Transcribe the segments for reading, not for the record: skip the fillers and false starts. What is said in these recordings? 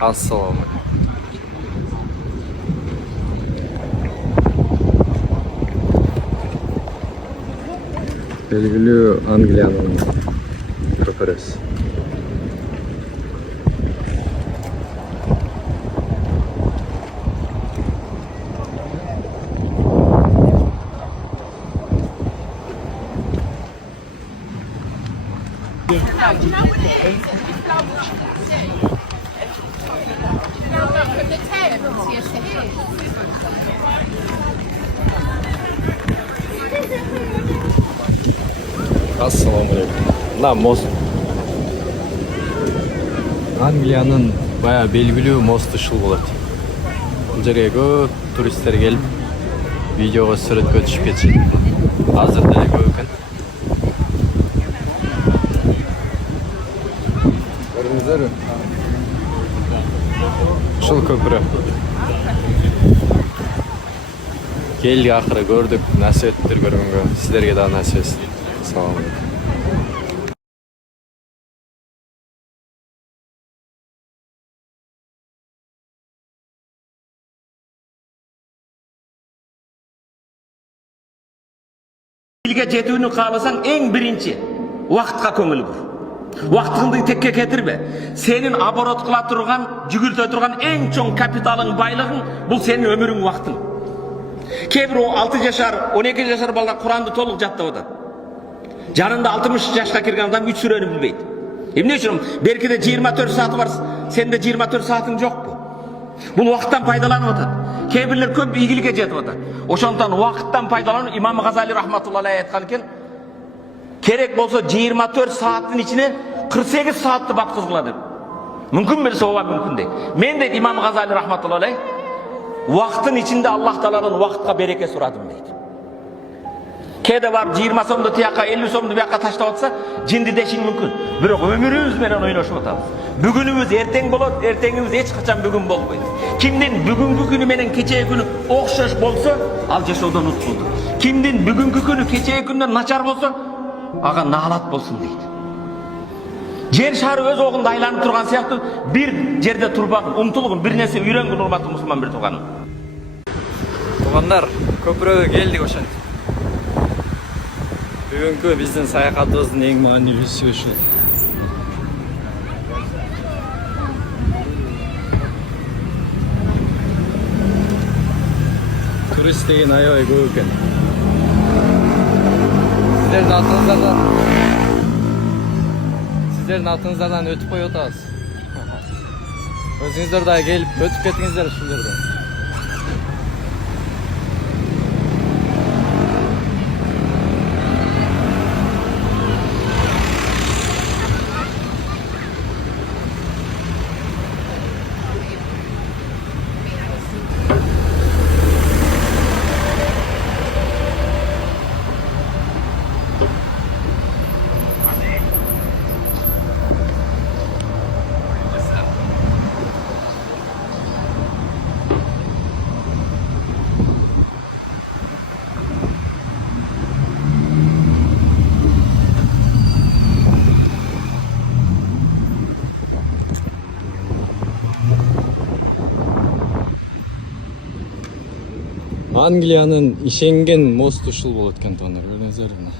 Assalomu. Belgili Angliyanın köprüsü. Assalamualaikum. Mына мост. Angliyanın bayağı belgili мост ушул болот. Бул жерге көп туристтер келип, видеого сүрөткө түшүп кетишет. Азыр деле көп экен. Көрдүңүздөрбү? Ушул көпүрө. Келди акыры көрдүк, насиеттер көргөнгө. Сиздерге да насиет этсин. Assalamu alaikum. Bilge жетүүнү кааласаң эң биринчи убакытка көңүл бур. Убактыңды текке кетирбе. Сенин оборот кыла турган, жүгүртө турган эң чоң капиталың, байлыгың бул сенин өмүрүң, убактың. Кээ бир 6 жашар, 12 жашар балдар Куранды толук жаттап атат. Жанында 60 жашка кирген адам 3 сүрөнү билбейт. Эмне үчүн? Беркиде 24 сааты бар, сенде 24 саатың жокпу? Бул убакыттан пайдаланып атат. Кээ бирлер көп ийгиликке жетип атат. Ошондон убакыттан пайдаланып Имам Газали рахматуллахи алейхи айткан экен, керек болсо 24 сааттын ичине 48 саатты баткызгыла деп. Мүмкүн белсе ооба мүмкүн дейт. Мен дейт Имам Газали рахматуллахи алейхи, убакыттын ичинде Аллах Тааладан убакытка береке сурадым дейт. Кээде барып 20 сомду тияка, 50 сомду бияка таштап атса, жинди дешиң мүмкүн. Бирок өмүрүбүз менен ойношуп атабыз. Бүгүнүбүз эртең болот, эртеңибиз эч качан бүгүн болбойт. Кимдин бүгүнкү күнү менен кечээки күнү окшош болсо, ал жашоодон утулду. Кимдин бүгүнкү күнү кечээки күндөн начар болсо, ага наалат болсун дейт. Жер шары өз огунда айланып турган сыяктуу, бир жерде турбагын, умтулгун, бир нерсе үйрөнгүн, урматтуу мусулман бир тууганым. Туугандар, көпүрөгө келдик ошентип. Бүгүнкү биздин саякатыбыздын эң маанилүүсү ушул. Турист деген аябай көп экен. Сиздердин атыңыздардан өтүп коюп атабыз. Өзүңүздөр да келип өтүп кетиңиздер ушул жерден. Angliyanın ишенген мост ушул болот экен туугандар, көрдүңүздөр мына.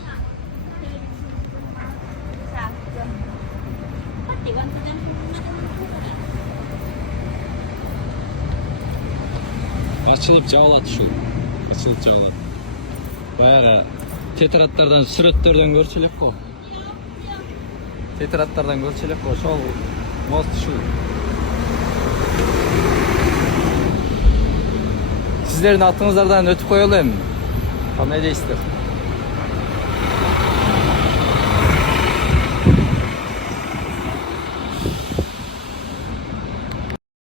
Ачылып жабылат ушул. Ачылып жабылат. Баягы тетрадтардан, сүрөттөрдөн көрчү элек го. Тетрадтардан көрчү элек го, ошол мост ушул. Сиздердин атыңыздардан өтүп коелу эми. Кандай дейсиздер?